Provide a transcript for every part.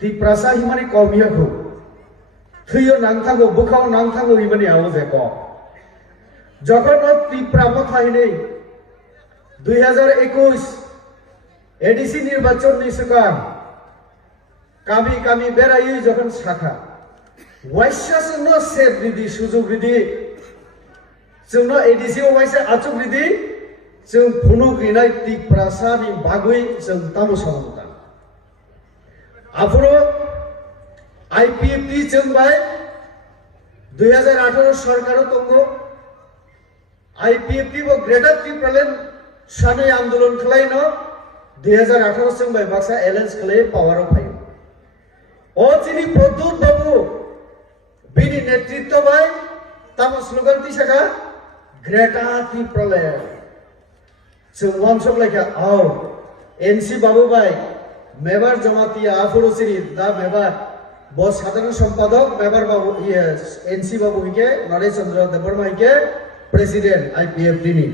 ত্রিপ্রাসা হিমানি কমিয়াখো থুইও নাংথাগো বুখাও নাংথাগো হিমানি আওয়াজে ক যখন ত্রিপ্রামো থাইনেই 2021 এডিসি নির্বাচন নিসকাম কামি কামি বেড়াই যখন শাখা ওয়াইসাসন সেব রিদি সুযোগ রিদি जोंनो एडिसि वाइसे आचुक रिदि जों फुनुक रिनाय ত্রিপ্রাসাनि बागै जों तामु सामता आफुरो आईपीएफटी जों बाय 2018 सरकारो तंगो आईपीएफटी बो ग्रेटर ত্রিপ্রালেন सानै आंदोलन खलायनो 2018 जों बाय बाक्सा एलायंस खलाय पावाराव फायो ओ जिनि प्रद्युत बाबु बिनि नेतृत्व बाय तामु स्लोगान तिसाका ग्रेटा ত্রিপ্রালেন जों वानसब लायका औ एनसी बाबू भाई मेबर जमातिया आफुरसिरी दा मेबर बस साधारण सम्पादक मेबर बाबू एनसी बाबू के नरेश चंद्र देवबर्मा के प्रेसिडेंट आईपीएफटी नि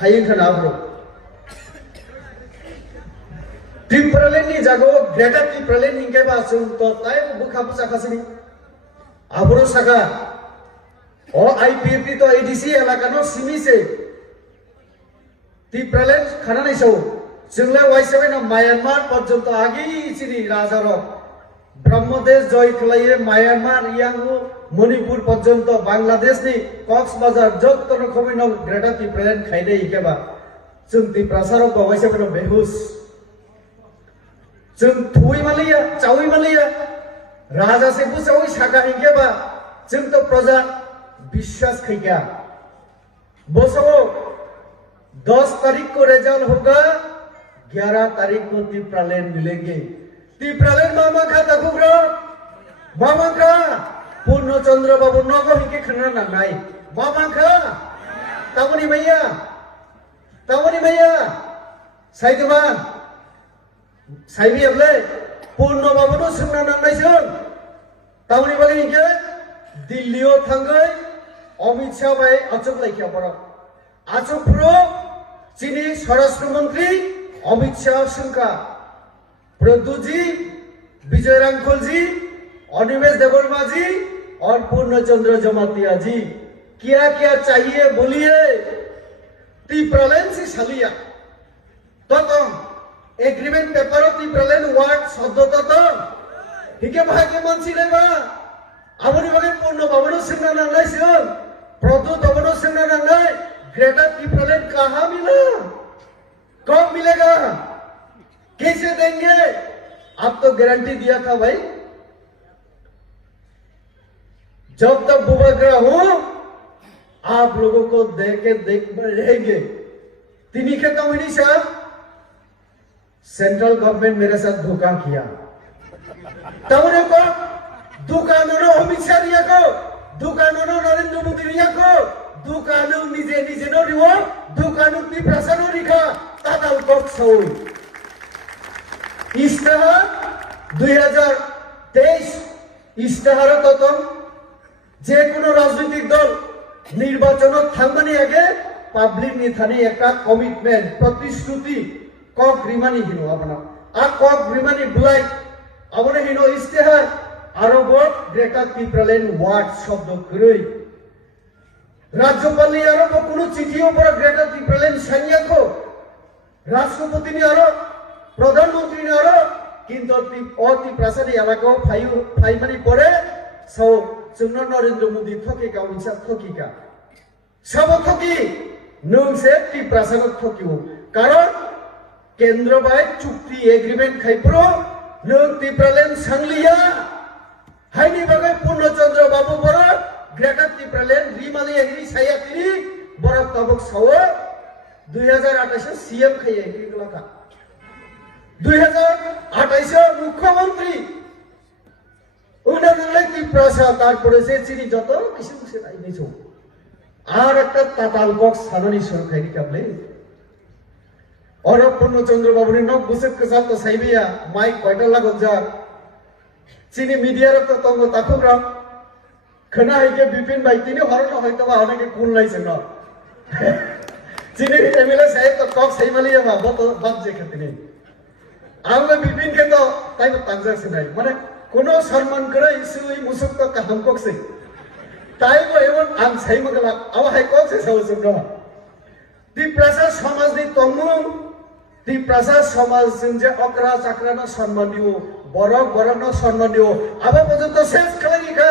हाई खाना आफुर ত্রিপ্রালেন नि जागो ग्रेटा ত্রিপ্রালেन हिंगे बा जों तो ताय बुखाबु जाखासिनि आफुर साका ओ आईपीएफटी तो एडीसी एलाकानो सिमिसे ত্রিপ্রালেন খানা নাইছো जोंला वाइसेबे ना म्यांमार पर्यंत आगे चिनि राजारो ब्रह्मदेश जय खलाये म्यांमार यांगु मणिपुर पर्यंत बांग्लादेश नि कक्सबाजार जत रखमै न ग्रेटा ত্রিপ্রালেন खाइदे इकेबा जों ত্রিপ্রাসাरो वाइसेबे न बेहुस जों थुइ मालिया चाउइ मालिया राजा से बुचाउइ सागा इकेबा जों तो प्रजा विश्वास खैया बसो 10 तारीख को रिजल्ट होगा 11 तारीख को ত্রিপ্রালেন मिलेंगे ত্রিপ্রালেন मामा खा तकुग्रो मामा खा पूर्णचंद्र बाबू नगो हिके खना नांनाय मामा खा तामनि भैया साइदमा साइबि अबले पूर्ण बाबू नो सुनना नांनाय जों तामनि बागै हिके दिल्लीयाव थांगै अमित शाह भाई अचुक लायखिया बर आचुक प्रो चीनी स्वराष्ट्र मंत्री अमित शाह सिंह प्रद्युत जी विजय रांखल जी अनिमेष देवबर्मा जी और पूर्णचंद्र जमातिया जी क्या क्या चाहिए बोलिए ত্রিপ্রালেন से सालिया तो एग्रीमेंट पेपर ত্রিপ্রালেন वार्ड शब्द तो हिके भागे मानसी लेबा आबनि बागे पूर्ण बाबनो सिंह नांनाय जों प्रद्युत बाबनो सिंह नांनाय ग्रेटर ত্রিপ্রালেন कहाँ मिला कब मिलेगा कैसे देंगे आप तो गारंटी दिया था भाई जब तक बुबाग्रह हूं आप लोगों को देख रहेंगे तिनी के कमिनी साहब सेंट्रल गवर्नमेंट मेरे साथ धोखा किया तमने को दुकानों अमित शाह रिया को दुकानों नरेंद्र मोदी रिया को दुकानों निजे निजे नो रिवो दुकानों ত্রিপ্রাসানো रिखा तादाल कोट सौई इस्ताहार 2023 इस्ताहार ततम जे कोनो राजनीतिक दल निर्वाचन थांगमानि आगे पाब्लिक नि थाने एका कमिटमेंट प्रतिश्रुति कक रिमानि हिनो आपना आ कक रिमानि बुलाई आबने हिनो इस्ताहार आरो बट ग्रेटा ত্রিপ্রালেন वार्ड शब्द गरै राज्यपाल नि आरो कोनो चिठियो पर ग्रेटा ত্রিপ্রালেন सानियाखो राष्ट्रपति नि आरो प्रधानमंत्री नि आरो किन्तु ত্রিপ্রাসানি एलाकायाव फाइमानि परे सौ जोंनो नरेंद्र मोदी थकी गावनि सा थकीका सब थकी नोंसे ত্রিপ্রাসাनो थकिओ कारण केंद्र बाय चुक्ति एग्रीमेंट खाइप्रो नों ত্রিপ্রালেন सांलिया हाइनि बागै पूर्णचंद्र बाबू बर ग्रेटर ত্রিপ্রালেন रिमाली एग्री सायातिनि बरक तबक सावो 2028 सीएम खाइए किगलाका 2028 मुख्यमंत्री उन्नतलाई ত্রিপ্রাসা তারপরে যে চিনি যত কিছু সে নাই নিছো আর একটা তাতাল বক্স সাননি সরকারি কাবলে और पूर्णचंद्र बाबू ने नक बुसेक के साथ तो साइबिया माइक कयटा लागत जा चीनी मीडिया रे तो तंगो ताकुरा खना है के विपिन भाई तिनी हरनो हयतो बा अनेके कुन लाइछ न चीनी एमएलए साहेब तो कब सही मालिया बा तो बात जे खतिनी আমরা বিপিন কেন্দ্র তাই তাংজাকছে নাই মানে কোনো সম্মান করে ইসুই মুসুক তো কাহাম ককছে তাইবো এমন আম সাইমগলা আওয়া হাই ককছে সাউসুঙ্গা তিপ্রাসা সমাজনি তমুং তিপ্রাসা সমাজ যে অকরা চাকরানো সম্মান দিও বরক সম্মান দিও আবা পর্যন্ত শেষ খালাইখা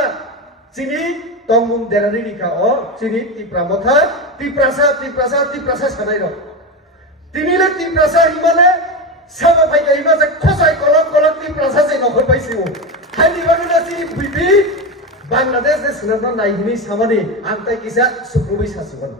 চিনি তমুং দেরানি রিখা ও চিনি তিপ্রা মথা তিপ্রাসা সানাই রক তিনিলে তিপ্রাসা হিমালে সাবা ফাইকা হিমা যে খসাই কলক তিপ্রাসা যে নখর পাইছিও হাইনি বানুনা চিনি বিপি বাংলাদেশ যে সিনেমা নাইহিনি সামানি আন্তাই কিসা সুপ্রবি সাসুবান